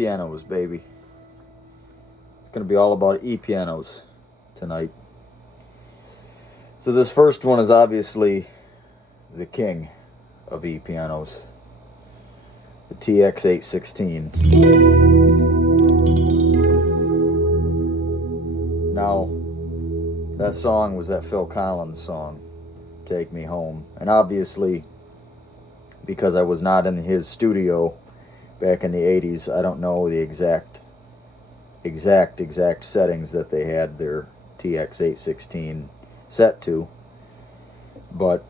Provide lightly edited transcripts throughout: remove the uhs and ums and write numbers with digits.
E.pianos, baby. It's going to be all about E.pianos tonight. So this first one is obviously the king of E.pianos, the TX-816. Now, that song was that Phil Collins song, Take Me Home. And obviously, because I was not in his studio back in the 80s, I don't know the exact settings that they had their TX-816 set to. But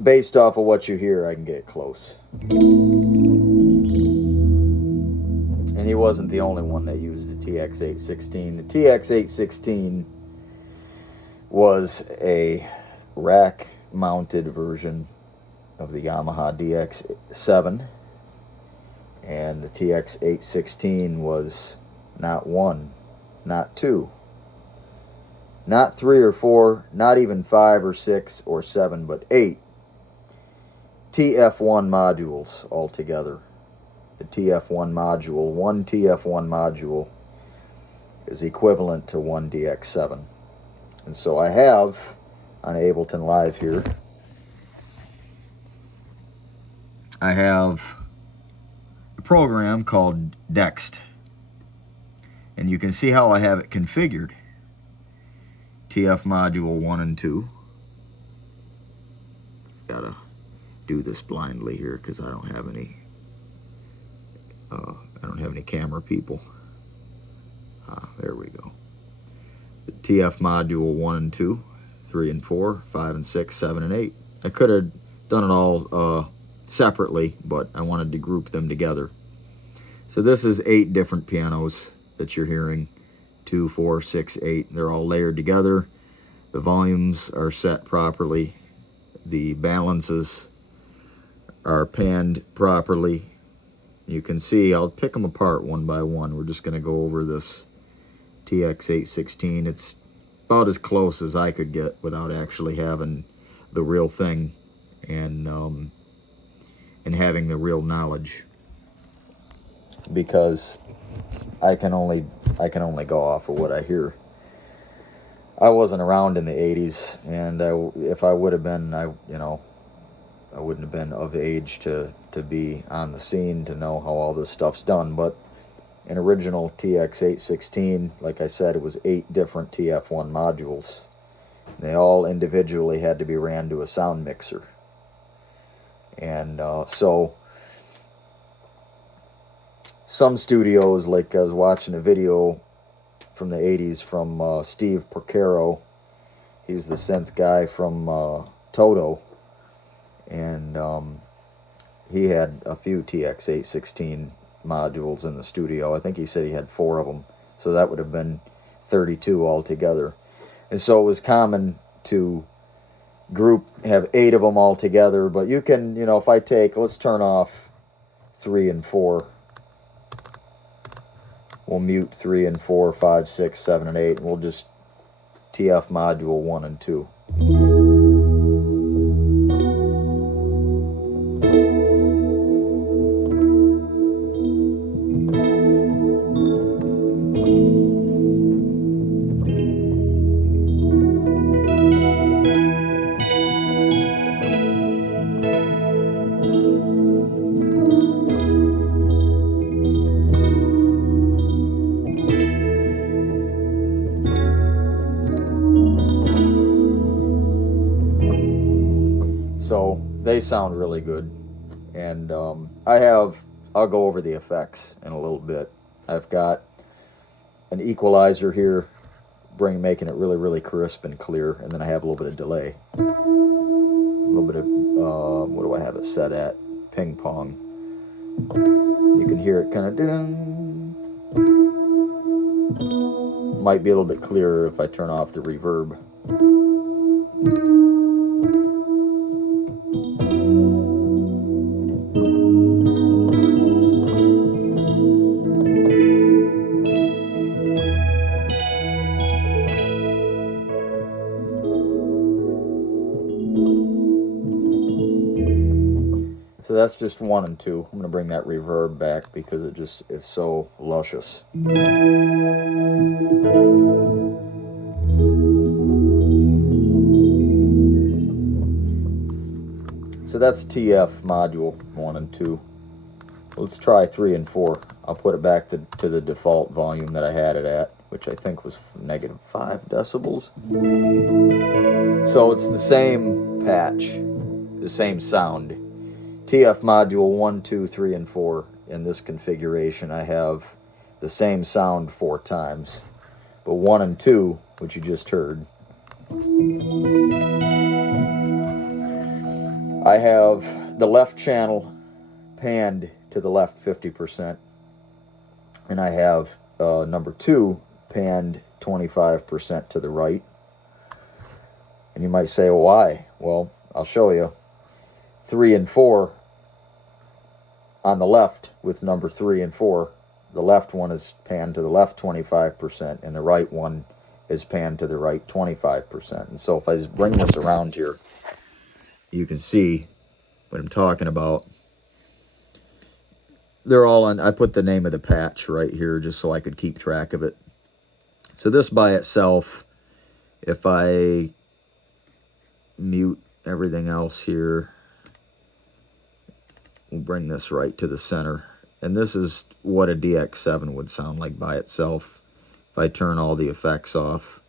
based off of what you hear, I can get close. And he wasn't the only one that used the TX-816. The TX-816 was a rack-mounted version of the Yamaha DX7, and the TX-816 was not one, not two, not three or four, not even 5 or 6 or 7, but 8 TF1 modules altogether. The TF1 module, one TF1 module is equivalent to one DX7. And so I have on Ableton Live here, I have a program called Dext. And you can see how I have it configured. TF module 1 and 2. Gotta do this blindly here because I don't have any camera people. There we go. The TF module 1 and 2, 3 and 4, 5 and 6, 7 and 8. I could have done it all separately, but I wanted to group them together. So this is 8 different pianos that you're hearing. 2, 4, 6, 8. They're all layered together. The volumes are set properly. The balances are panned properly. You can see, I'll pick them apart one by one. We're just going to go over this TX-816. It's about as close as I could get without actually having the real thing and having the real knowledge, because I can only go off of what I hear. I wasn't around in the 80s, and if I would have been, I wouldn't have been of age to be on the scene to know how all this stuff's done. But an original TX-816, like I said, it was 8 different TF1 modules. They all individually had to be ran to a sound mixer. And so some studios, like I was watching a video from the 80s from Steve Porcaro. He's the synth guy from Toto. And he had a few TX-816 modules in the studio. I think he said he had 4 of them. So that would have been 32 altogether. And so it was common to have 8 of them all together. But you can, if I let's turn off 3 and 4. We'll mute 3 and 4, 5, 6, 7, and 8. And we'll just TF module 1 and 2. So they sound really good. And I'll go over the effects in a little bit. I've got an equalizer here, making it really, really crisp and clear. And then I have a little bit of delay. A little bit of, what do I have it set at? Ping pong. You can hear it kind of, might be a little bit clearer if I turn off the reverb. So So that's just 1 and 2. I'm going to bring that reverb back because it's so luscious. So that's TF module 1 and 2. Let's try 3 and 4. I'll put it back to the default volume that I had it at, which I think was -5 decibels. So it's the same patch, the same sound. TF module 1, 2, 3, and 4. In this configuration, I have the same sound 4 times. But 1 and 2, which you just heard, I have the left channel panned to the left 50%, and I have number 2 panned 25% to the right. And you might say, well, why? Well, I'll show you. 3 and 4 on the left with number 3 and 4. The left one is panned to the left 25%, and the right one is panned to the right 25%. And so if I bring this around here, you can see what I'm talking about. They're all on, I put the name of the patch right here just so I could keep track of it. So this by itself, if I mute everything else here, we'll bring this right to the center. And this is what a DX7 would sound like by itself if I turn all the effects off.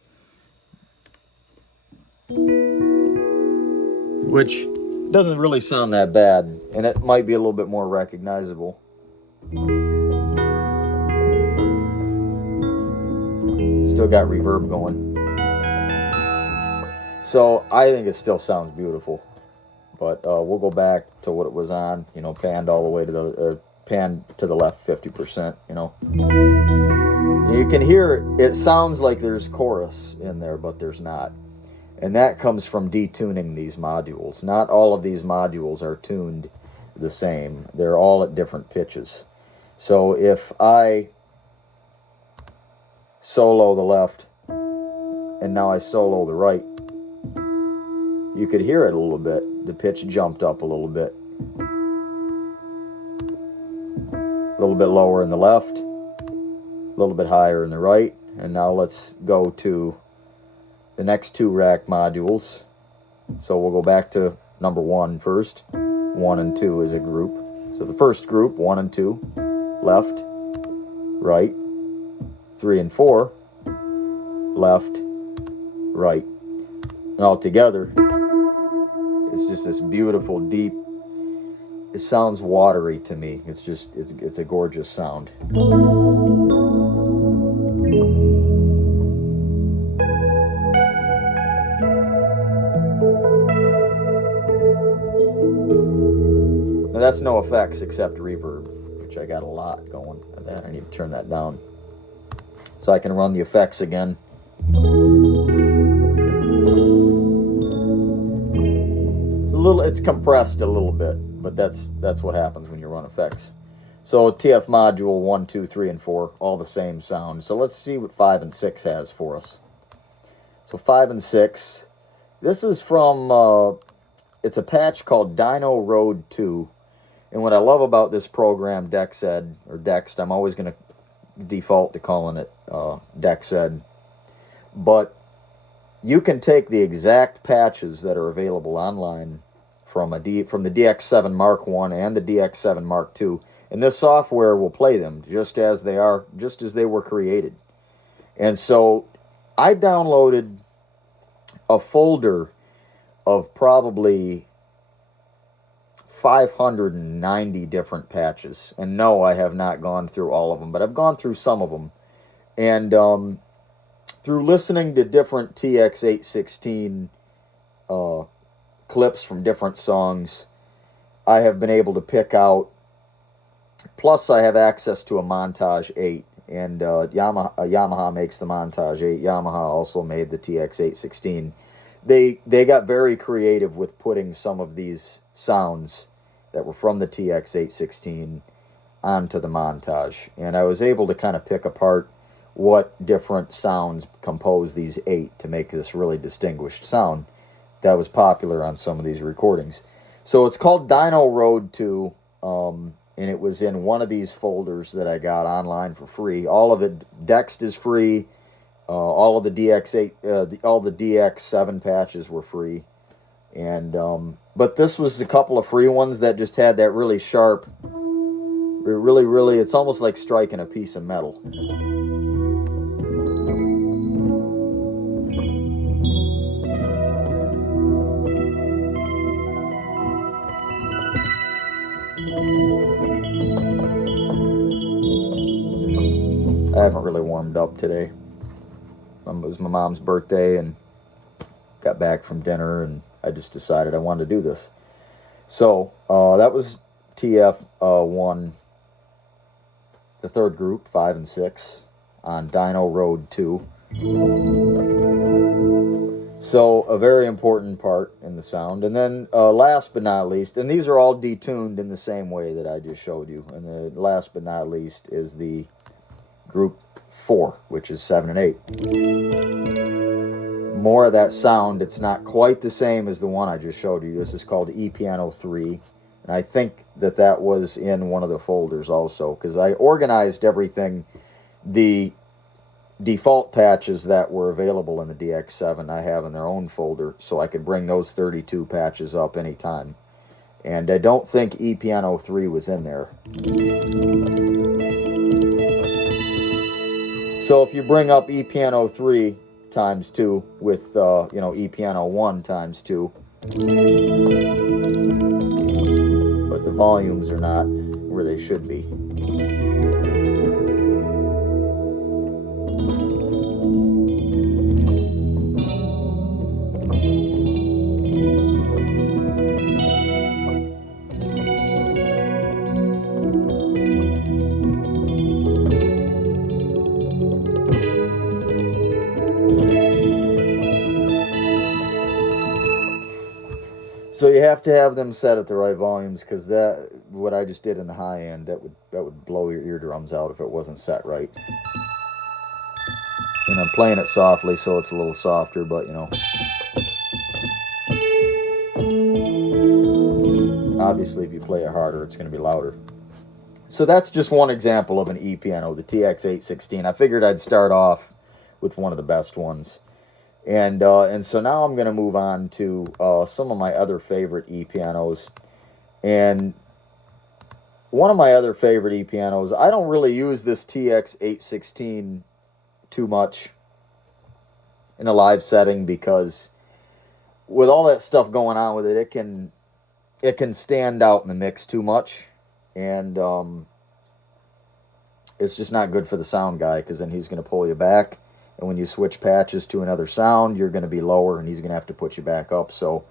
Which doesn't really sound that bad, and it might be a little bit more recognizable. Still got reverb going. So I think it still sounds beautiful. But we'll go back to what it was on, you know, panned all the way to the panned to the left 50%, you know. You can hear it sounds like there's chorus in there, but there's not. And that comes from detuning these modules. Not all of these modules are tuned the same. They're all at different pitches. So if I solo the left and now I solo the right, you could hear it a little bit. The pitch jumped up a little bit. A little bit lower in the left, a little bit higher in the right. And now let's go to the next 2 rack modules. So we'll go back to number 1 first. 1 and 2 is a group. So the first group, 1 and 2, left, right. 3 and 4, left, right. And all together, it's just this beautiful, deep, it sounds watery to me. It's a gorgeous sound. Now that's no effects except reverb, which I got a lot going. And then I need to turn that down so I can run the effects again. It's compressed a little bit, but that's what happens when you run effects. So TF module 1, 2, 3, and 4, all the same sound. So let's see what 5 and 6 has for us. So 5 and 6, this is from, it's a patch called Dino Road 2. And what I love about this program, DexEd, or Dext, I'm always going to default to calling it DexEd. But you can take the exact patches that are available online from the DX7 Mark I and the DX7 Mark II, and this software will play them just as they were created. And so I downloaded a folder of probably 590 different patches. And no, I have not gone through all of them, but I've gone through some of them. And through listening to different TX816 clips from different songs, I have been able to pick out, plus I have access to a Montage 8, and Yamaha makes the Montage 8. Yamaha also made the TX816. They got very creative with putting some of these sounds that were from the TX816 onto the Montage, and I was able to kind of pick apart what different sounds compose these 8 to make this really distinguished sound that was popular on some of these recordings. So it's called Dino Road 2, and it was in one of these folders that I got online for free. All of it, Dext is free. All of the DX8, all the DX7 patches were free. And but this was a couple of free ones that just had that really sharp, really, it's almost like striking a piece of metal. I haven't really warmed up today. It was my mom's birthday and got back from dinner, and I just decided I wanted to do this. So that was TF1, the third group, 5 and 6, on Dino Road 2. So a very important part in the sound. And then last but not least, and these are all detuned in the same way that I just showed you. And the last but not least is the group 4, which is 7 and 8. More of that sound. It's not quite the same as the one I just showed you. This is called E.pianos I. And I think that that was in one of the folders also, because I organized everything. The default patches that were available in the DX7 I have in their own folder, so I could bring those 32 patches up anytime. And I don't think E.pianos I was in there. So if you bring up E.pianos I times 2 with E.pianos I times 2, but the volumes are not where they should be. So you have to have them set at the right volumes, because that, what I just did in the high end, that would blow your eardrums out if it wasn't set right. And I'm playing it softly, so it's a little softer, but obviously if you play it harder, it's going to be louder. So that's just one example of an E-piano, the TX816. I figured I'd start off with one of the best ones. And so now I'm going to move on to some of my other favorite E-pianos. And one of my other favorite E-pianos, I don't really use this TX816 too much in a live setting, because with all that stuff going on with it, it can stand out in the mix too much. And it's just not good for the sound guy, because then he's going to pull you back. And when you switch patches to another sound, you're going to be lower, and he's going to have to put you back up. So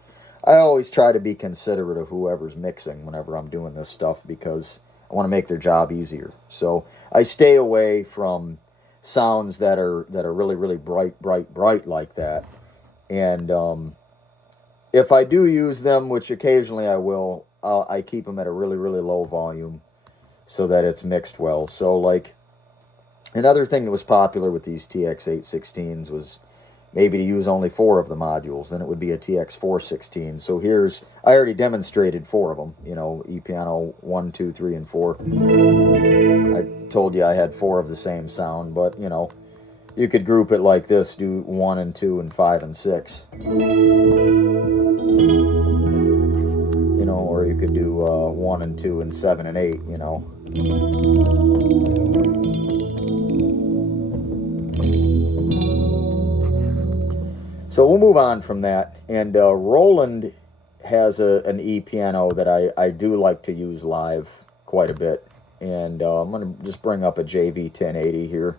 I always try to be considerate of whoever's mixing whenever I'm doing this stuff, because I want to make their job easier. So I stay away from sounds that are really bright like that. And if I do use them, which occasionally I will, I keep them at a really low volume so that it's mixed well. So like, another thing that was popular with these TX816s was maybe to use only 4 of the modules. Then it would be a TX416. So I already demonstrated 4 of them, E-piano 1, 2, 3, and 4. I told you I had 4 of the same sound, but, you could group it like this, do 1 and 2 and 5 and 6. Or you could do 1 and 2 and 7 and 8, So we'll move on from that. And Roland has an E-piano that I do like to use live quite a bit. And I'm going to just bring up a JV 1080 here.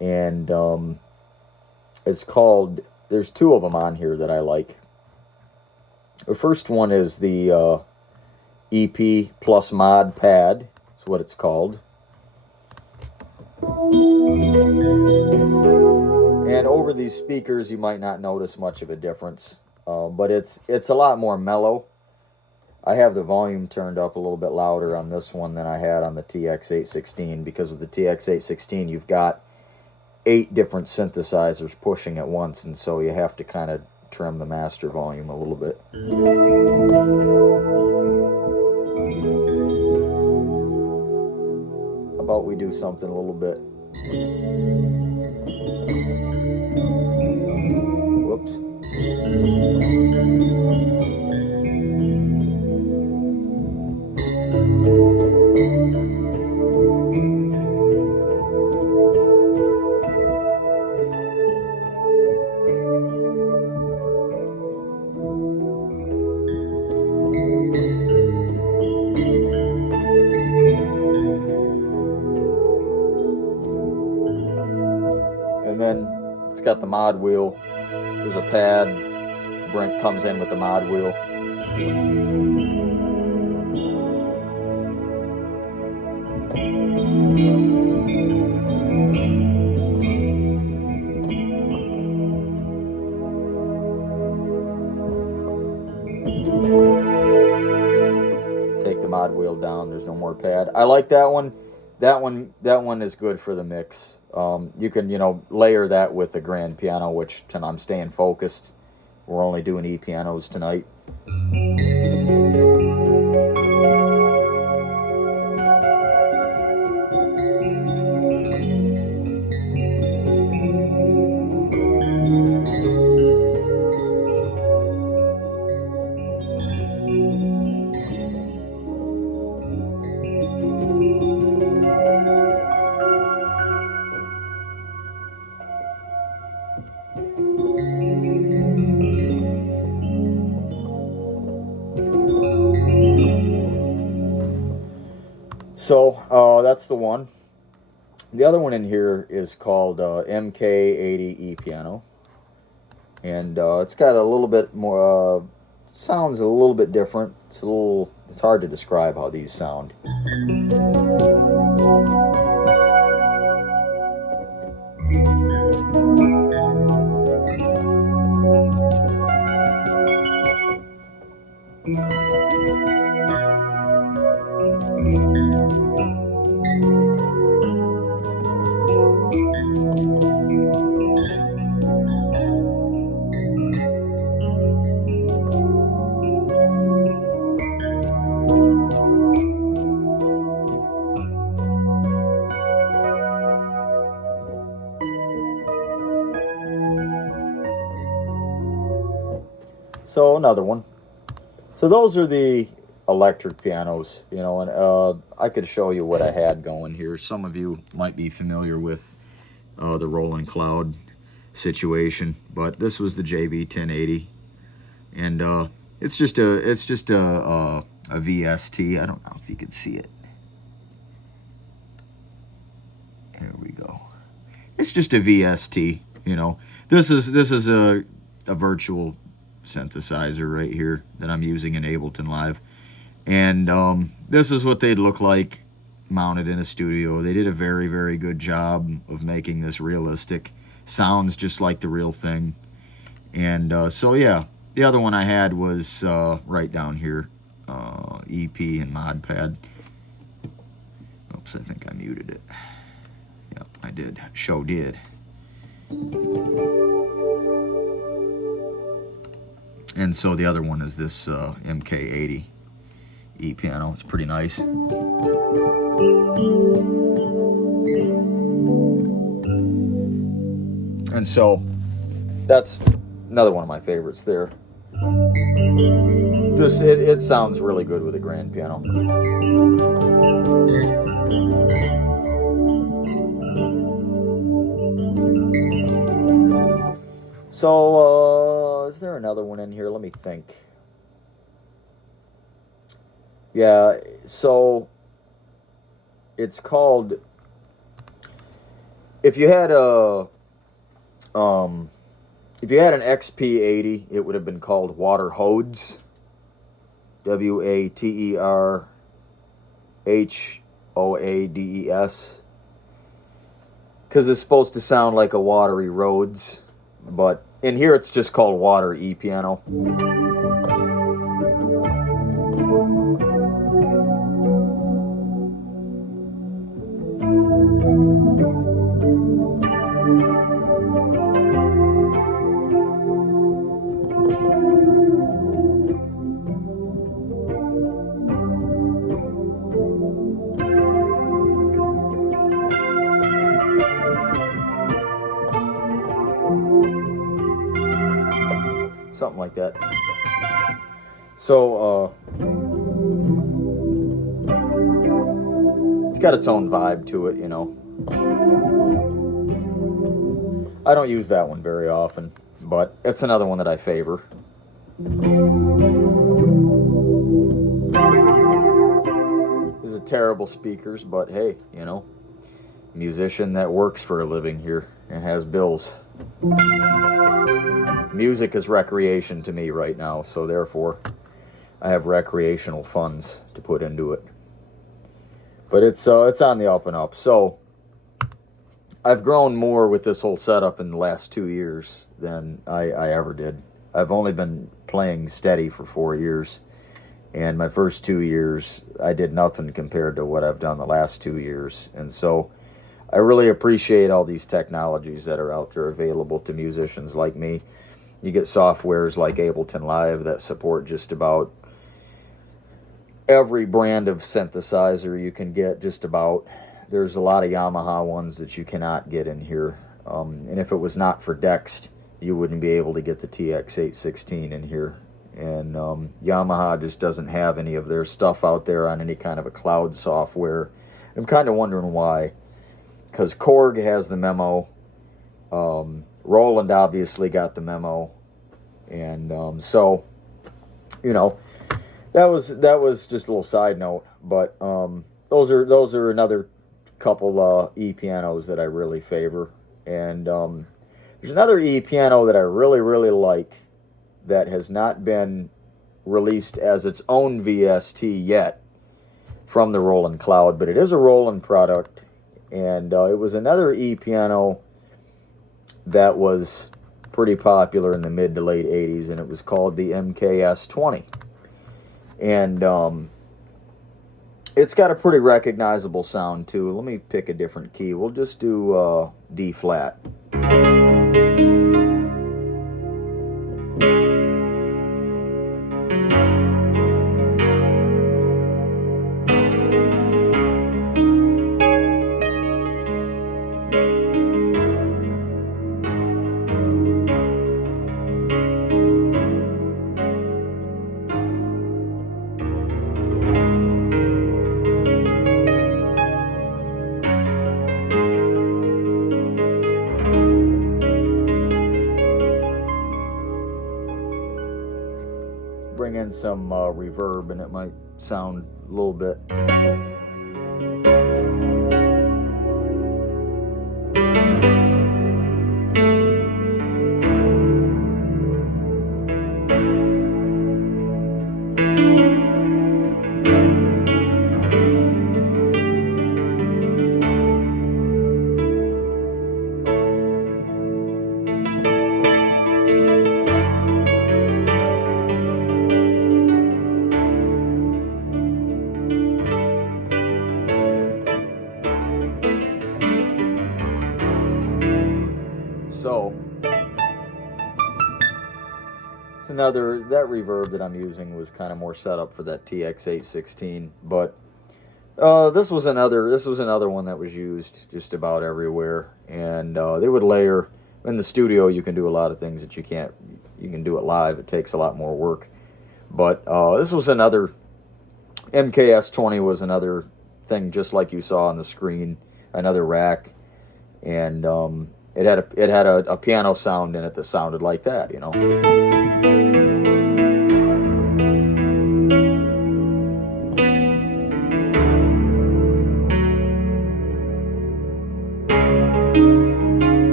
And it's called, there's 2 of them on here that I like. The first one is the EP Plus Mod Pad. That's what it's called. And over these speakers, you might not notice much of a difference, but it's a lot more mellow. I have the volume turned up a little bit louder on this one than I had on the TX816, because with the TX816, you've got 8 different synthesizers pushing at once, and so you have to kind of trim the master volume a little bit. How about we do something a little bit? Whoops. And then it's got the mod wheel. There's a pad. Brent comes in with the mod wheel. Take the mod wheel down. There's no more pad. I like that one. That one is good for the mix. You can, layer that with the grand piano, which I'm staying focused. We're only doing E.pianos tonight. So that's the one. The other one in here is called MK80 E.piano. And it's got a little bit more, sounds a little bit different. It's hard to describe how these sound. So another one. So those are the electric pianos, and I could show you what I had going here. Some of you might be familiar with the Rolling Cloud situation, but this was the JB 1080, and it's just a VST. I don't know if you can see it. There we go. It's just a VST. This is a virtual synthesizer right here that I'm using in Ableton Live, and this is what they'd look like mounted in a studio. They did a very, very good job of making this realistic. Sounds just like the real thing. And so yeah, the other one I had was right down here, EP and mod pad. Oops, I think I muted it. Yep, I did. Show did. And so the other one is this MK80 E.piano. It's pretty nice. And so that's another one of my favorites there. Just it sounds really good with a grand piano. So is there another one in here? Let me think. Yeah, so it's called, if you had an XP80, it would have been called Water Hodes. WATERHOADES. Because it's supposed to sound like a watery roads, but in here it's just called Water E.piano. something like that. So it's got its own vibe to it, you know. I don't use that one very often, but it's another one that I favor. These are terrible speakers, but hey, you know, musician that works for a living here and has bills. Music is recreation to me right now, so therefore I have recreational funds to put into it. But it's on the up and up. So I've grown more with this whole setup in the last 2 years than I ever did. I've only been playing steady for 4 years, and my first 2 years I did nothing compared to what I've done the last 2 years. And so I really appreciate all these technologies that are out there available to musicians like me. You get softwares like Ableton Live that support just about every brand of synthesizer you can get, just about. There's a lot of Yamaha ones that you cannot get in here. And if it was not for Dext, you wouldn't be able to get the TX816 in here. And Yamaha just doesn't have any of their stuff out there on any kind of a cloud software. I'm kind of wondering why. Because Korg has the memo. Roland obviously got the memo. And so, you know, that was just a little side note. But those are another couple E.pianos that I really favor. And there's another E.piano that I really, really like that has not been released as its own VST yet from the Roland Cloud, but it is a Roland product. And it was another E.piano that was pretty popular in the mid to late 80s, and it was called the MKS-20. And it's got a pretty recognizable sound too. Let me pick a different key. We'll just do D flat. Bring in some reverb and it might sound a little bit. So, it's another, that reverb that I'm using was kind of more set up for that TX816, but this was another one that was used just about everywhere, and they would layer in the studio. You can do a lot of things that you can do it live. It takes a lot more work, but this was another MKS-20 was another thing just like you saw on the screen, another rack, and it had a piano sound in it that sounded like that, you know.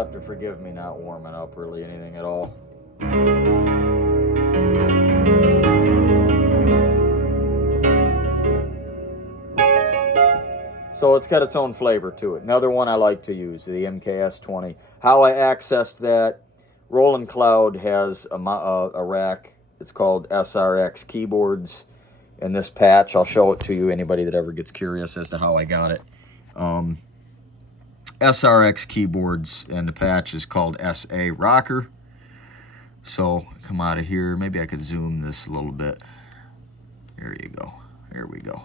Have to forgive me not warming up really anything at all. So it's got its own flavor to it. Another one I like to use, the MKS-20. How I accessed that, Roland Cloud has a rack. It's called SRX Keyboards, And this patch, I'll show it to you, anybody that ever gets curious as to how I got it. SRX keyboards, and the patch is called SA Rocker. So come out of here. Maybe I could zoom this a little bit. There you go. There we go.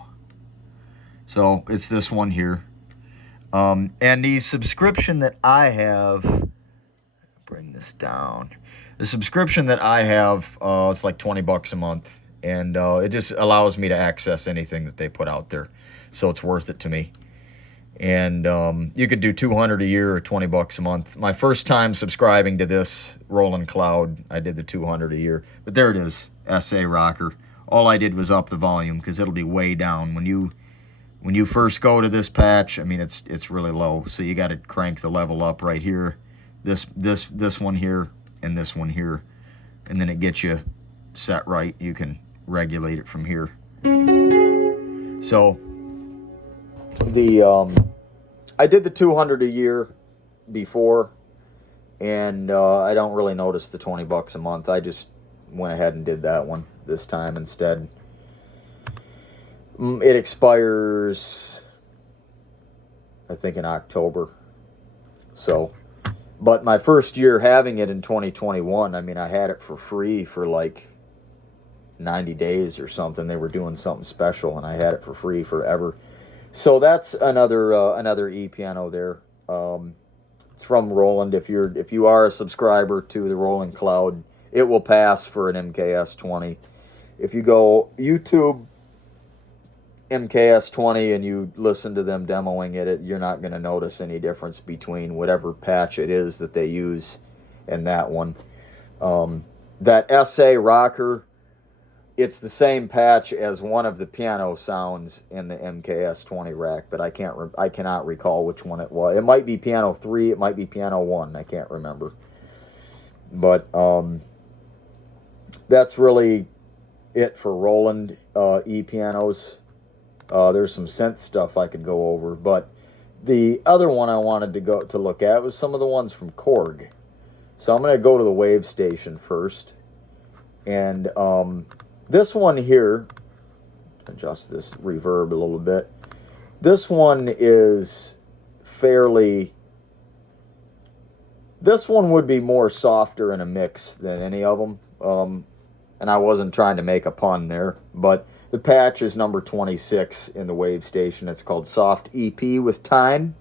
So it's this one here. And the subscription that I have, bring this down. The subscription that I have, it's like 20 bucks a month. And it just allows me to access anything that they put out there. So it's worth it to me. And you could do 200 a year or 20 bucks a month. My first time subscribing to this Roland Cloud, I did the 200 a year. But there it is, SA Rocker. All I did was up the volume because it'll be way down. When you first go to this patch, I mean, it's really low. So you got to crank the level up right here. This one here and this one here. And then it gets you set right. You can regulate it from here. So I did the 200 a year before, and I don't really notice the 20 bucks a month. I just went ahead and did that one this time instead. It expires, I think, in October. So, but my first year having it in 2021, I mean, I had it for free for like 90 days or something. They were doing something special, and I had it for free forever. So that's another E.piano there. It's from Roland. If you are a subscriber to the Roland Cloud, it will pass for an MKS-20. If you go YouTube MKS-20 and you listen to them demoing it, you're not going to notice any difference between whatever patch it is that they use and that one. That SA Rocker, it's the same patch as one of the piano sounds in the MKS-20 rack, but I cannot recall which one it was. It might be Piano 3, it might be Piano 1, I can't remember. But that's really it for Roland E.pianos. There's some synth stuff I could go over, but the other one I wanted to look at was some of the ones from Korg. So I'm going to go to the Wave Station first, and this one here, adjust this reverb a little bit. This one is fairly, this one would be more softer in a mix than any of them. And I wasn't trying to make a pun there, but the patch is number 26 in the Wave Station. It's called Soft EP with Time.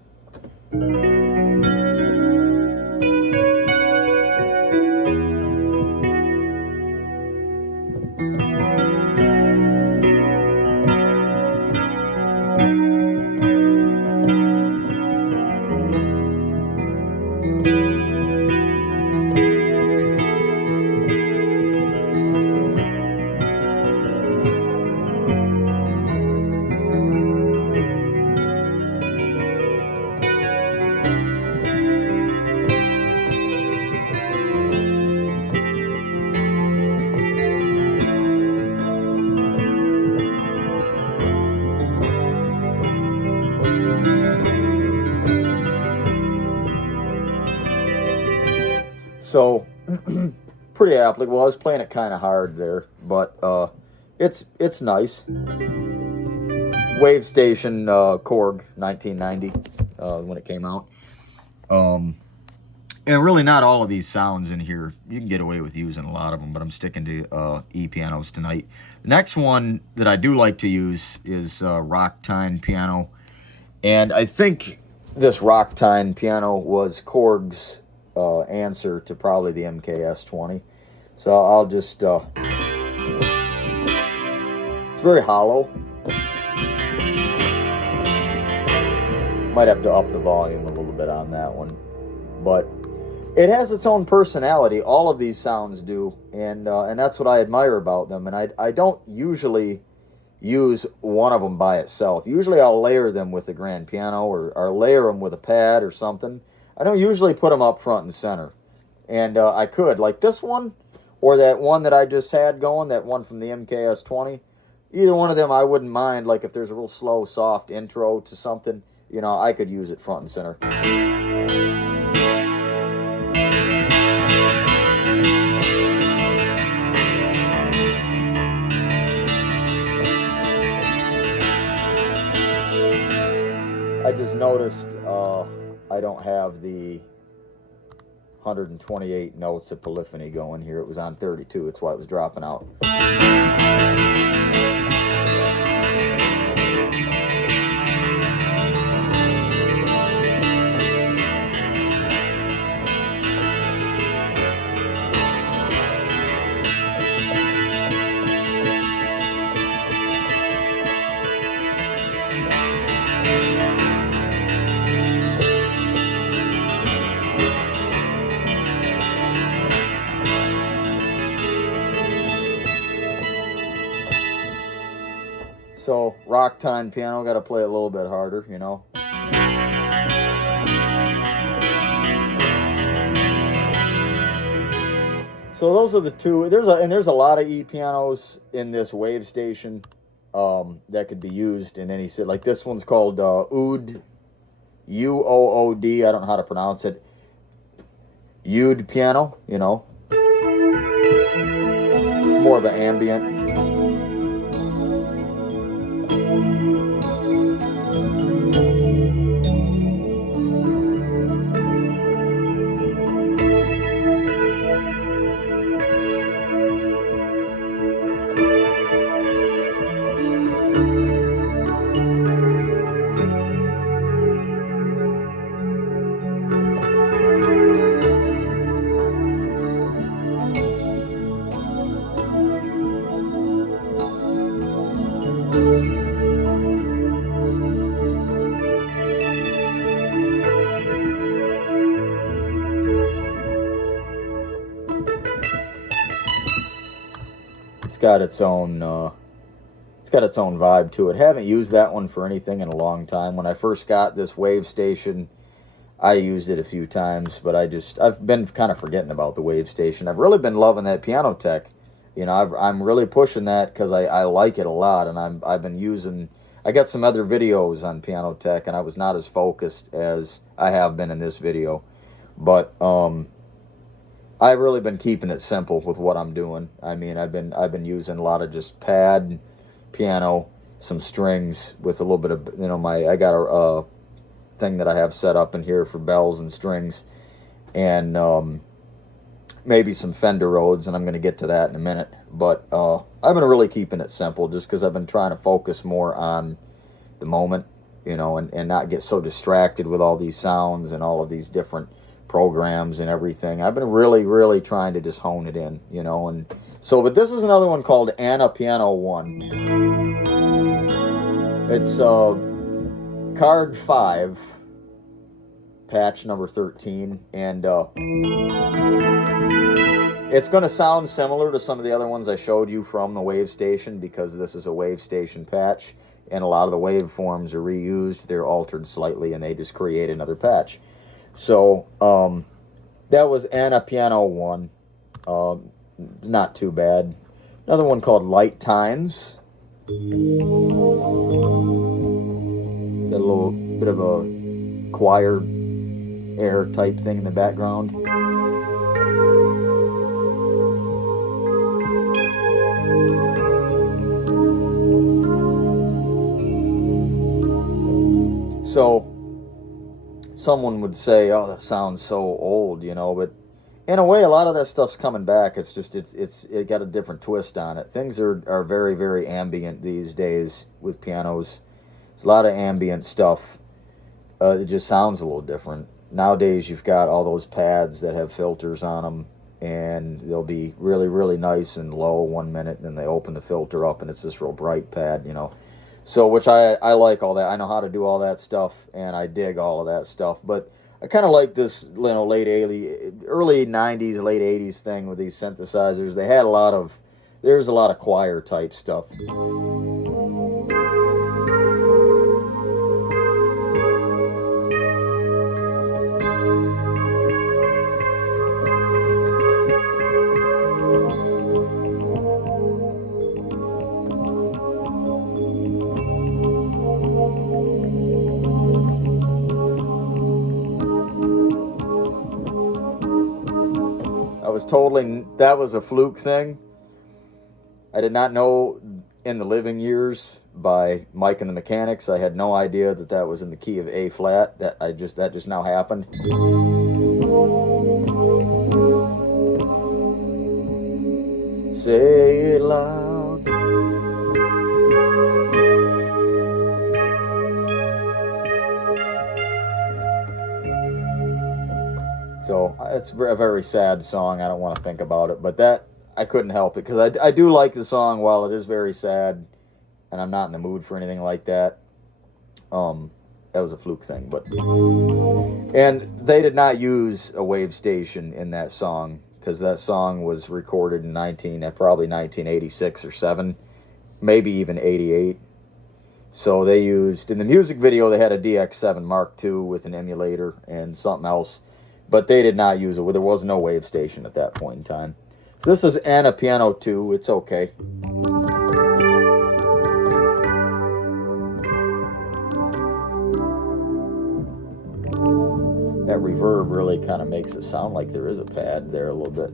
So, pretty applicable. I was playing it kind of hard there, but it's nice. Wave Station Korg 1990 when it came out. And really not all of these sounds in here. You can get away with using a lot of them, but I'm sticking to E.pianos tonight. The next one that I do like to use is Rocktine Piano. And I think this Rocktine Piano was Korg's answer to probably the MKS-20. So I'll just, it's very hollow. Might have to up the volume a little bit on that one. But it has its own personality. All of these sounds do. And that's what I admire about them. And I don't usually use one of them by itself. Usually I'll layer them with the grand piano or layer them with a pad or something. I don't usually put them up front and center. And I could, like this one, or that one that I just had going, that one from the MKS-20. Either one of them I wouldn't mind, like if there's a real slow, soft intro to something, you know, I could use it front and center. just noticed I don't have the 128 notes of polyphony going here. It was on 32. That's why it was dropping out. So, rock time piano, got to play it a little bit harder, you know. So those are the two. There's a lot of E.pianos in this wave station that could be used in any set. Like this one's called Oud, Uood. I don't know how to pronounce it. Oud piano, you know. It's more of an ambient. It's got its own vibe to it. Haven't used that one for anything in a long time. When I first got this wave station, I used it a few times, but I've been kind of forgetting about the wave station. I've really been loving that Piano Tech. You know, I'm really pushing that because I like it a lot, and I've been using. I got some other videos on Piano Tech, and I was not as focused as I have been in this video, but I've really been keeping it simple with what I'm doing. I mean, I've been using a lot of just pad, piano, some strings with a little bit of, you know, I got a thing that I have set up in here for bells and strings, and maybe some Fender Rhodes, and I'm going to get to that in a minute. But I've been really keeping it simple just because I've been trying to focus more on the moment, you know, and not get so distracted with all these sounds and all of these different programs and everything. I've been really trying to just hone it in, you know. And so, but this is another one called E.pianos I. It's card 5, patch number 13, and it's going to sound similar to some of the other ones I showed you from the wave station because this is a wave station patch, and a lot of the waveforms are reused. They're altered slightly, and they just create another patch. So, that was E.pianos I. Not too bad. Another one called Light Tines. Got a little bit of a choir air type thing in the background. So, someone would say, "Oh, that sounds so old," you know, but in a way, a lot of that stuff's coming back. It's just it got a different twist on it. Things are very ambient these days with pianos. There's a lot of ambient stuff. It just sounds a little different. Nowadays, you've got all those pads that have filters on them, and they'll be really nice and low 1 minute, and then they open the filter up, and it's this real bright pad, you know. So, which I like all that. I know how to do all that stuff, and I dig all of that stuff. But I kind of like this, you know, early 90s, late 80s thing with these synthesizers. They had there's a lot of choir type stuff. That was a fluke thing. I did not know In the Living Years by Mike and the Mechanics. I had no idea that that was in the key of A flat. That just now happened. Say it loud. So it's a very sad song. I don't want to think about it, but that I couldn't help it because I do like the song while it is very sad, and I'm not in the mood for anything like that. That was a fluke thing, but and they did not use a wave station in that song because that song was recorded in probably 1986 or 7, maybe even 88. So they used in the music video they had a DX7 Mark II with an emulator and something else, but they did not use it. There was no wave station at that point in time. So this is an E.piano II. It's okay. That reverb really kind of makes it sound like there is a pad there a little bit.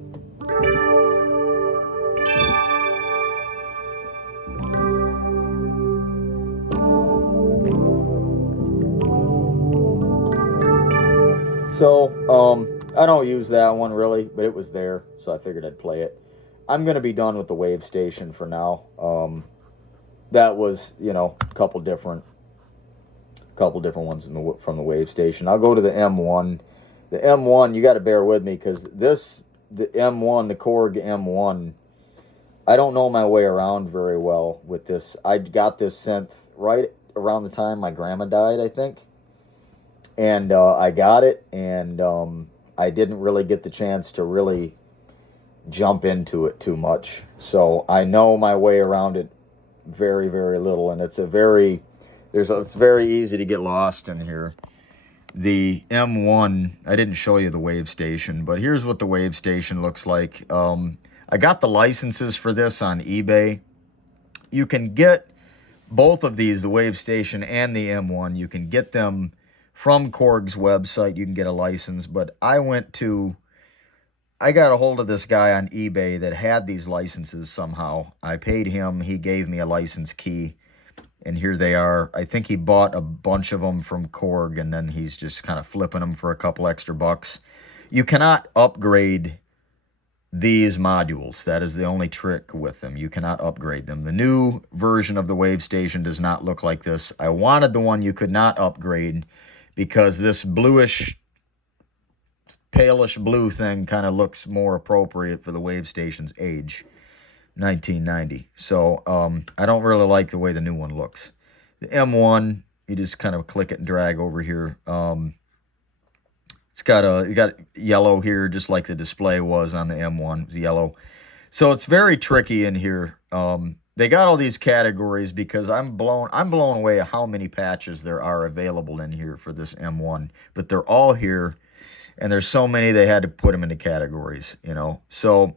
So, I don't use that one really, but it was there, so I figured I'd play it. I'm going to be done with the wave station for now. That was, a couple different ones from the wave station. I'll go to the M1. The M1, you got to bear with me because the M1, the Korg M1, I don't know my way around very well with this. I got this synth right around the time my grandma died, I think. And I got it, and I didn't really get the chance to really jump into it too much. So I know my way around it very, very little, and it's very easy to get lost in here. The M1, I didn't show you the wave station, but here's what the wave station looks like. I got the licenses for this on eBay. You can get both of these, the wave station and the M1, you can get them from Korg's website. You can get a license, but I got a hold of this guy on eBay that had these licenses somehow. I paid him. He gave me a license key, and here they are. I think he bought a bunch of them from Korg, and then he's just kind of flipping them for a couple extra bucks. You cannot upgrade these modules. That is the only trick with them. You cannot upgrade them. The new version of the wave station does not look like this. I wanted the one you could not upgrade because this bluish, palish blue thing kind of looks more appropriate for the wave station's age, 1990. So I don't really like the way the new one looks. The M1, you just kind of click it and drag over here. You got yellow here, just like the display was on the M1. It was yellow. So it's very tricky in here. They got all these categories because I'm blown away at how many patches there are available in here for this M1. But they're all here, and there's so many they had to put them into categories, So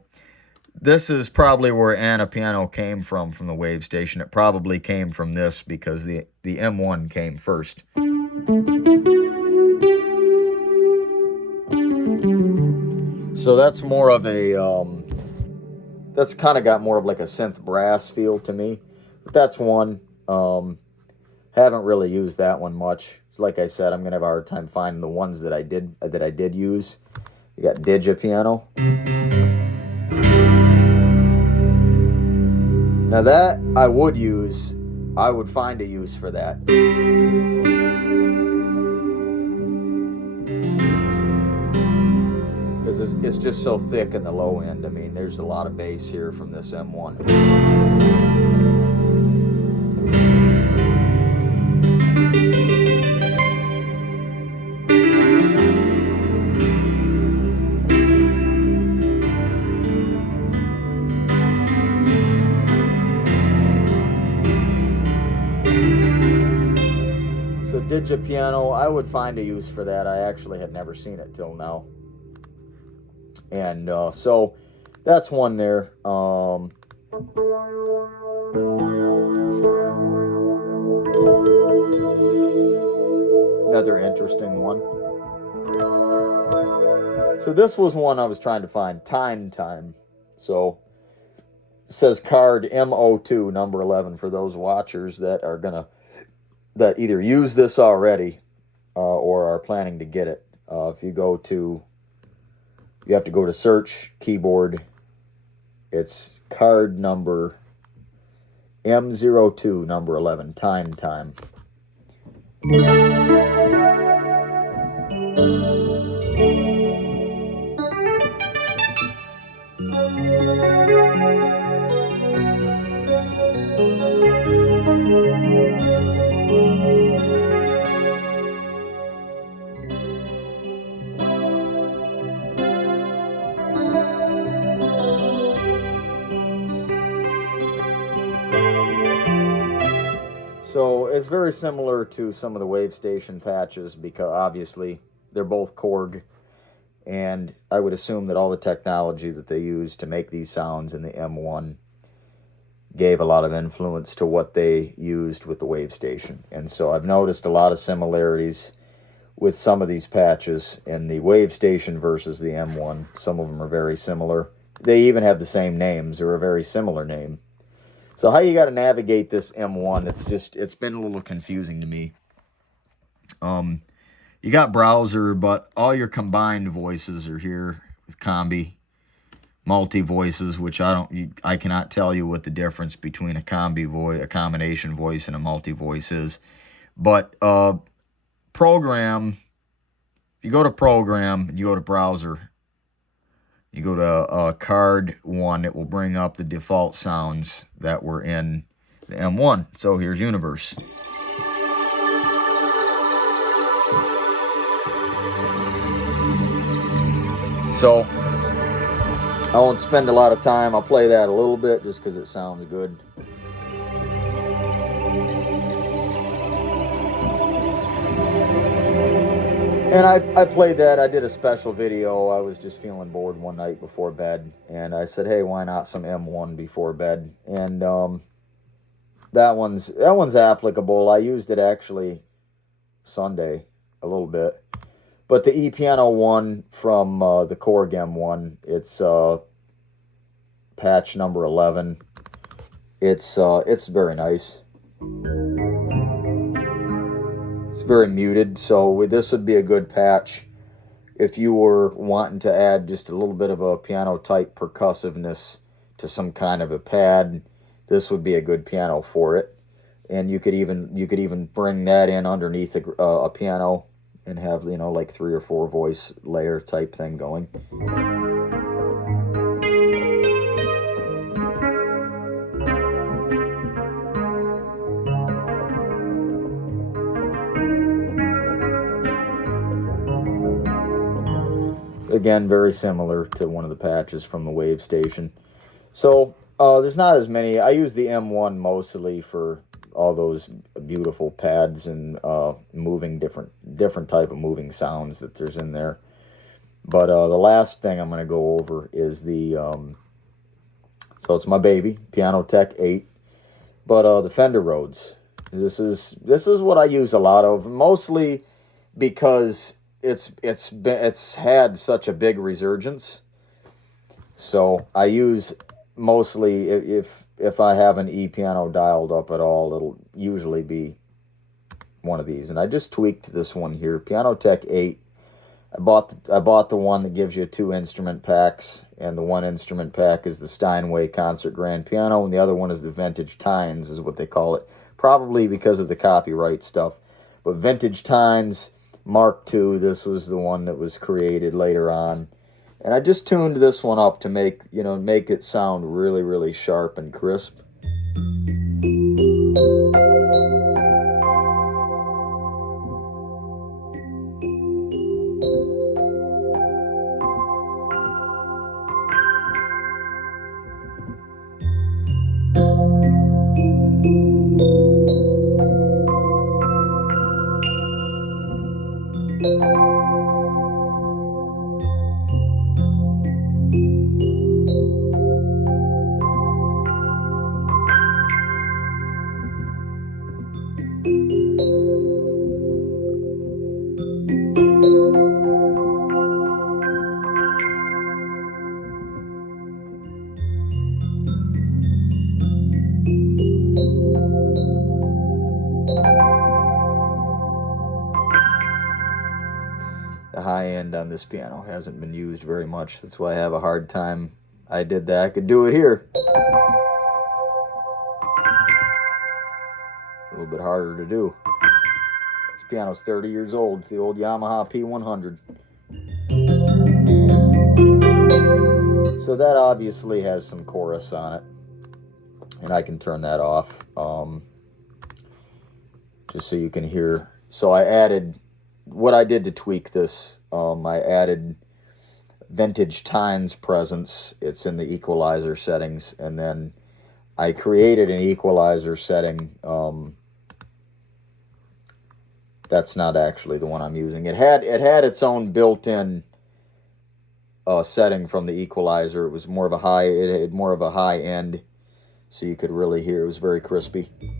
this is probably where E.piano came from the wave station. It probably came from this because the M1 came first. So that's more of a, that's kind of got more of like a synth brass feel to me. But that's one. Haven't really used that one much. Like I said, I'm going to have a hard time finding the ones that I did use. You got E.piano. Now that I would find a use for that. Because it's just so thick in the low end. I mean, there's a lot of bass here from this M1. So E.piano, I would find a use for that. I actually had never seen it till now. And so that's one there. Another interesting one. So this was one I was trying to find. Time. So says card MO2 number 11 for those watchers that are that either use this already or are planning to get it. If you have to go to search keyboard. It's card number M02 number 11, time. So it's very similar to some of the Wave Station patches because obviously they're both Korg, and I would assume that all the technology that they use to make these sounds in the M1 gave a lot of influence to what they used with the Wave Station. And so I've noticed a lot of similarities with some of these patches in the Wave Station versus the M1. Some of them are very similar. They even have the same names or a very similar name. So how you got to navigate this M1, it's been a little confusing to me. You got browser, but all your combined voices are here with combi, multi voices, which I cannot tell you what the difference between a combination voice and a multi voice is. But program, if you go to program, you go to browser, you go to card 1, it will bring up the default sounds that were in the M1. So here's Universe. So I won't spend a lot of time. I'll play that a little bit just because it sounds good. And I played that. I did a special video. I was just feeling bored one night before bed, and I said, hey, why not some M1 before bed? And that one's applicable. I used it actually Sunday a little bit. But the E.piano one from the Korg M1, it's patch number 11. It's very nice. It's very muted, so this would be a good patch if you were wanting to add just a little bit of a piano type percussiveness to some kind of a pad. This would be a good piano for it, and you could even bring that in underneath a piano and have, like 3 or 4 voice layer type thing going. Again, very similar to one of the patches from the Wave Station. So there's not as many. I use the M1 mostly for all those beautiful pads and moving different type of moving sounds that there's in there. But the last thing I'm going to go over is the so it's my baby Pianotech 8, but the Fender Rhodes. This is what I use a lot of, mostly because it's had such a big resurgence. So I use mostly, if I have an E-piano dialed up at all, it'll usually be one of these. And I just tweaked this one here, Pianotech 8. I bought the one that gives you 2 instrument packs, and the 1 instrument pack is the Steinway Concert Grand Piano, and the other one is the Vintage Tines, is what they call it, probably because of the copyright stuff. But Vintage Tines Mark II, this was the one that was created later on. And I just tuned this one up to make it sound really, really sharp and crisp. high end on this piano. It hasn't been used very much. That's why I have a hard time. I did that. I could do it here. A little bit harder to do. This piano's 30 years old. It's the old Yamaha P100. So that obviously has some chorus on it. And I can turn that off. Just so you can hear. So I added, what I did to tweak this, I added vintage tines presence. It's in the equalizer settings. And then I created an equalizer setting. That's not actually the one I'm using. It had its own built-in setting from the equalizer. It was more of a high, it had more of a high end, so you could really hear. It was very crispy. So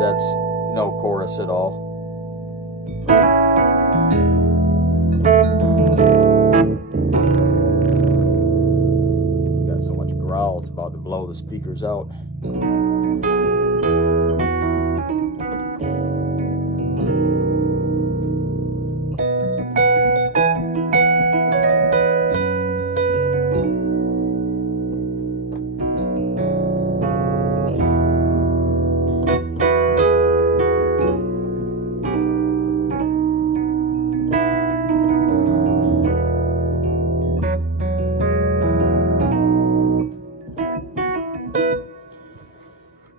that's no chorus at all. Got so much growl, it's about to blow the speakers out.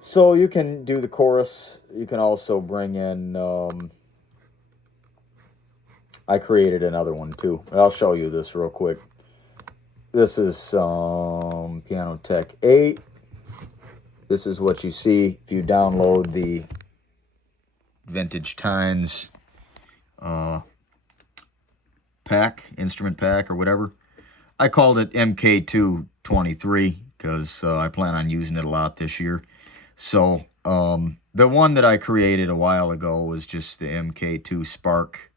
So you can do the chorus. You can also bring in, I created another one too. I'll show you this real quick. This is Piano Tech 8. This is what you see if you download the Vintage Tines pack, instrument pack or whatever. I called it MK223 because I plan on using it a lot this year. So the one that I created a while ago was just the MK2 Spark.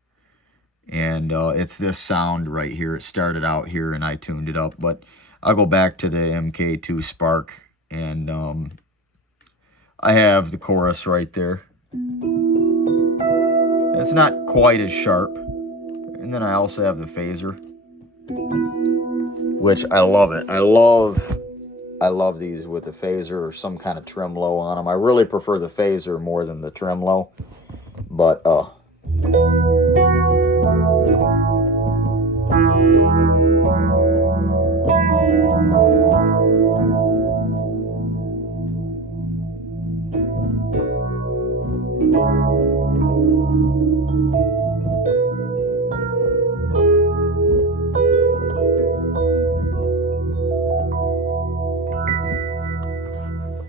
And it's this sound right here. It started out here and I tuned it up. But I'll go back to the MK2 Spark. And I have the chorus right there. It's not quite as sharp. And then I also have the phaser, which I love it. I love these with the phaser or some kind of tremolo on them. I really prefer the phaser more than the tremolo. But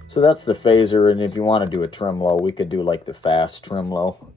so that's the phaser, and if you want to do a tremolo, we could do like the fast tremolo.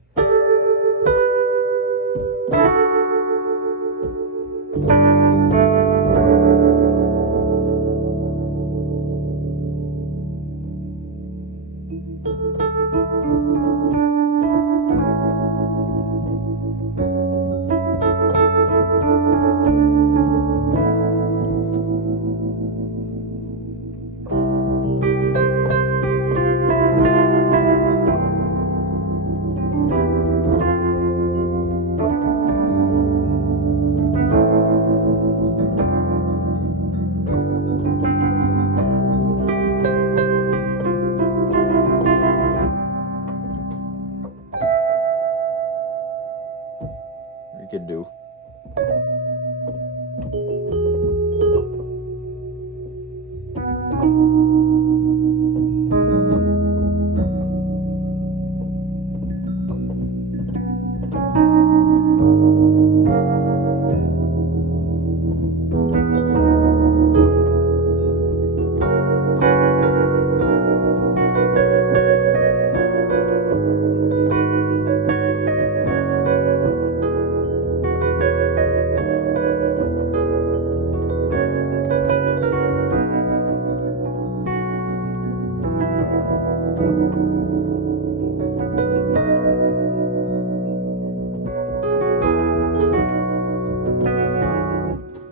You could do.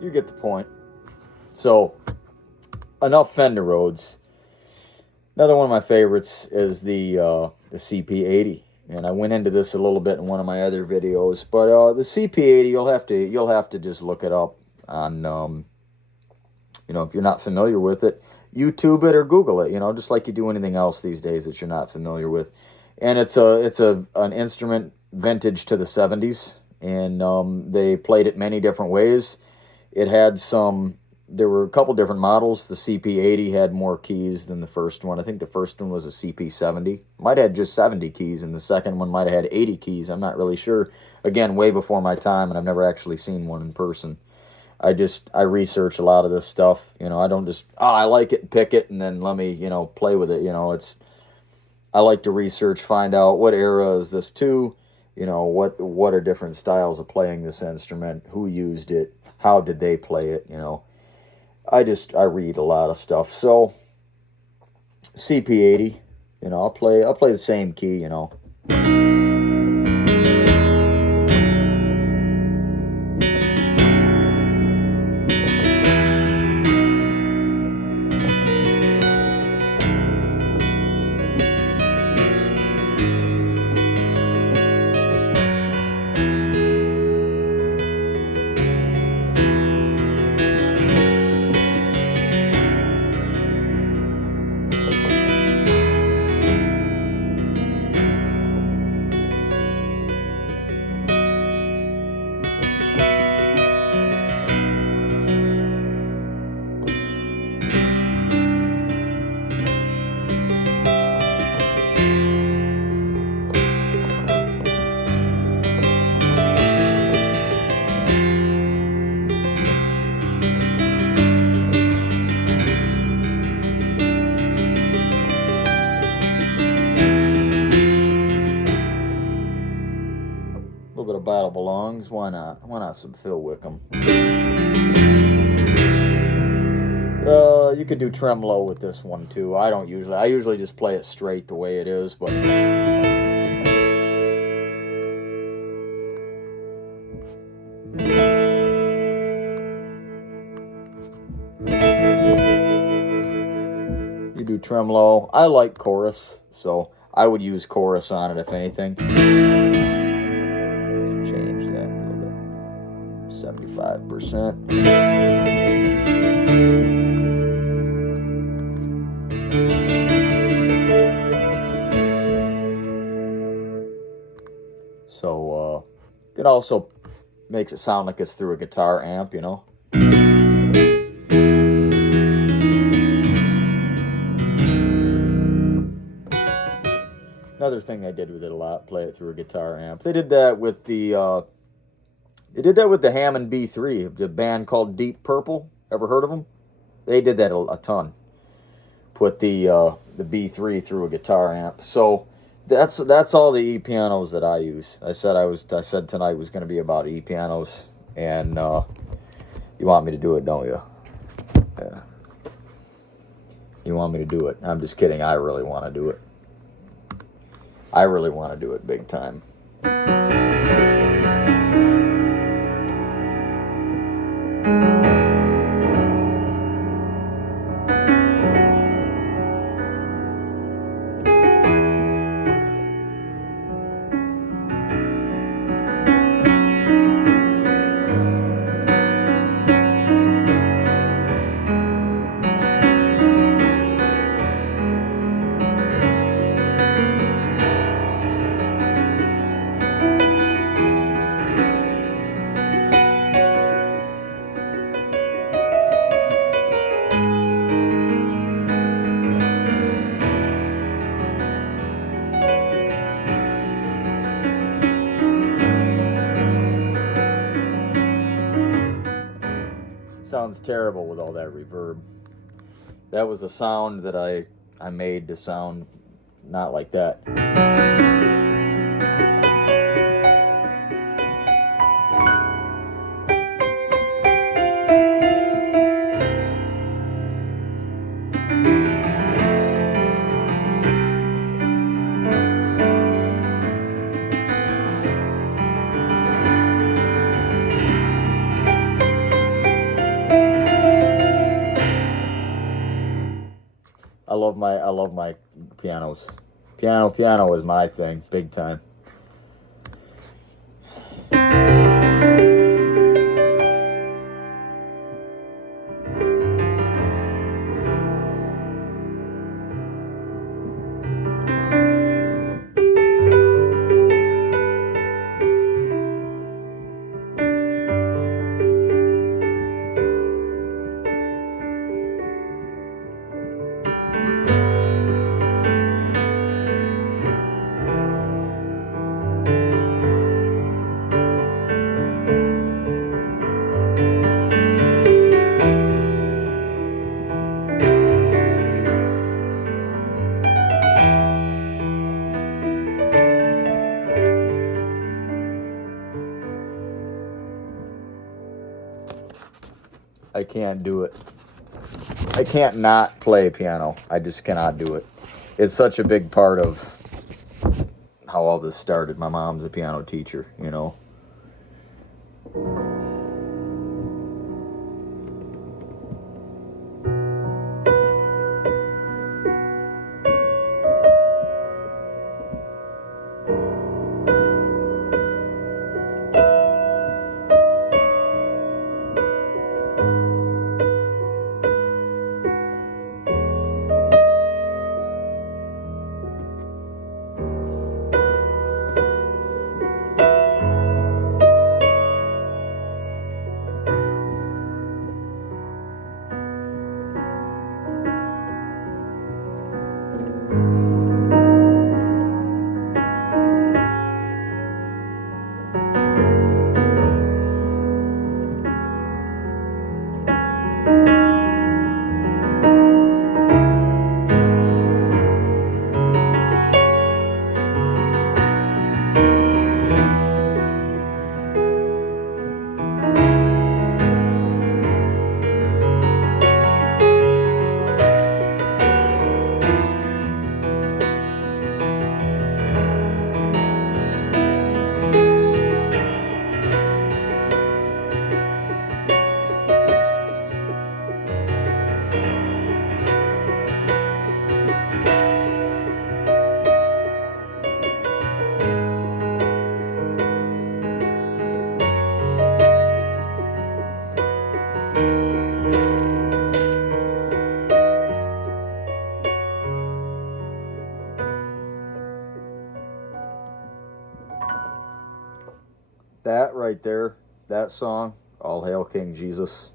You get the point. So, enough Fender Rhodes. Another one of my favorites is the CP80. And I went into this a little bit in one of my other videos, but the CP80, you'll have to just look it up on, you know, if you're not familiar with it, YouTube it or Google it, you know, just like you do anything else these days that you're not familiar with. And it's an instrument vintage to the 70s, and they played it many different ways. It had there were a couple different models. The CP80 had more keys than the first one. I think the first one was a CP70. Might have had just 70 keys, and the second one might have had 80 keys. I'm not really sure. Again, way before my time, and I've never actually seen one in person. I research a lot of this stuff. You know, I don't just, I like it, pick it, and then let me, you know, play with it. You know, I like to research, find out what era is this to, you know, what are different styles of playing this instrument, who used it, how did they play it, you know. I read a lot of stuff. So CP80, you know, I'll play the same key, you know. Bit of Battle Belongs. Why not? Why not some Phil Wickham? You could do tremolo with this one too. I usually just play it straight the way it is, but you do tremolo. I like chorus, so I would use chorus on it if anything. Change that a little bit. 75%. So it also makes it sound like it's through a guitar amp, you know. Another thing I did with it a lot, play it through a guitar amp. They did that with the Hammond B3, the band called Deep Purple. Ever heard of them? They did that a ton. Put the B3 through a guitar amp. So that's all the E.pianos that I use. I said tonight was going to be about E.pianos, and you want me to do it, don't you? Yeah. You want me to do it? I'm just kidding. I really want to do it. I really want to do it big time. Sounds terrible with all that reverb. That was a sound that I made to sound not like that. I love my pianos. Piano is my thing, big time. I can't do it. I can't not play piano. I just cannot do it. It's such a big part of how all this started. My mom's a piano teacher, you know. That right there, that song, All Hail King Jesus,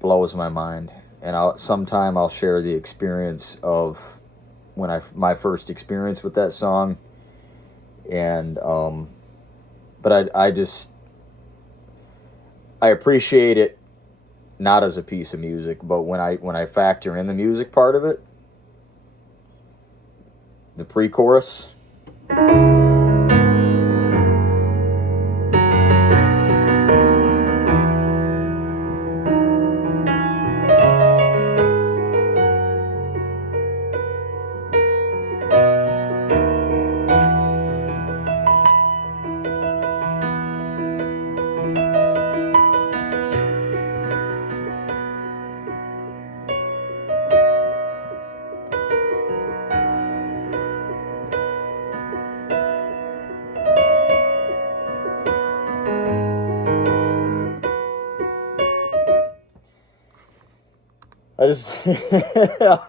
blows my mind. And sometime I'll share the experience of my first experience with that song. And but I appreciate it not as a piece of music, but when I factor in the music part of it, the pre-chorus.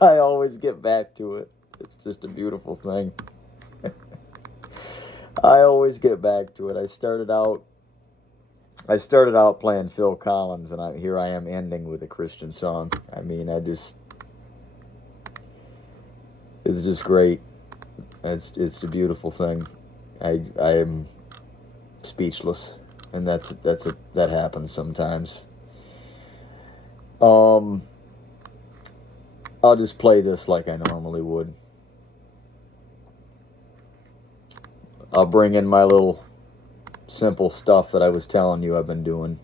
I always get back to it. It's just a beautiful thing. I always get back to it. I started out playing Phil Collins, and here I am ending with a Christian song. I mean, it's just great. It's a beautiful thing. I am speechless, and that happens sometimes. I'll just play this like I normally would. I'll bring in my little simple stuff that I was telling you I've been doing.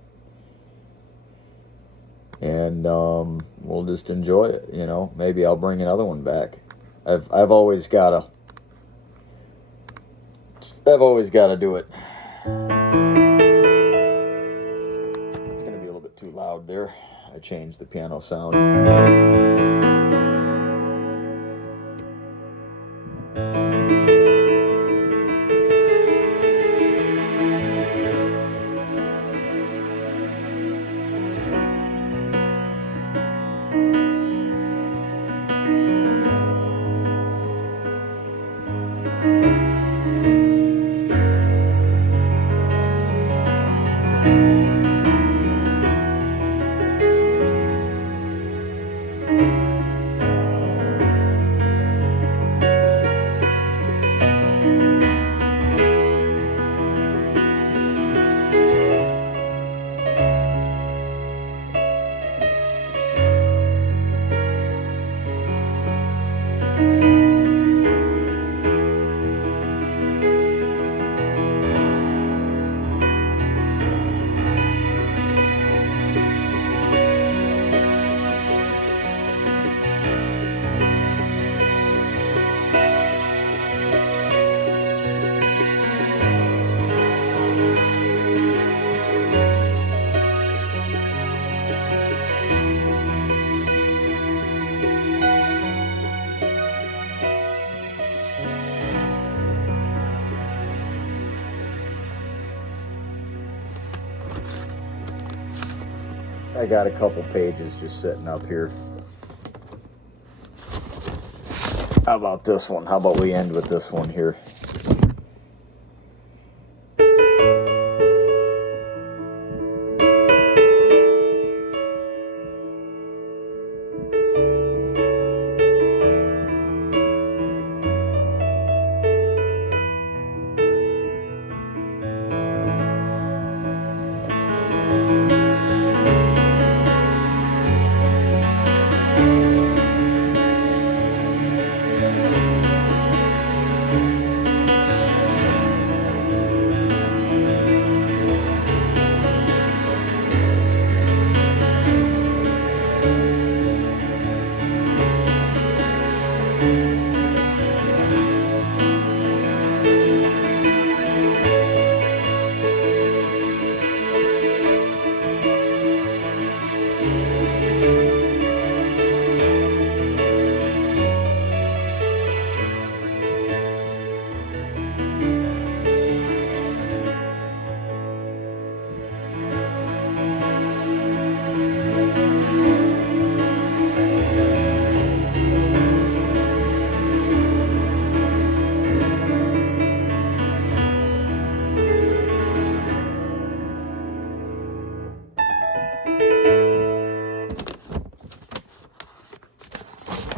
And we'll just enjoy it, you know. Maybe I'll bring another one back. I've always got to do it. It's going to be a little bit too loud there. I changed the piano sound. I got a couple pages just sitting up here. How about this one? How about we end with this one here?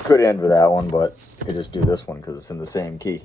Could end with that one, but I could just do this one because it's in the same key.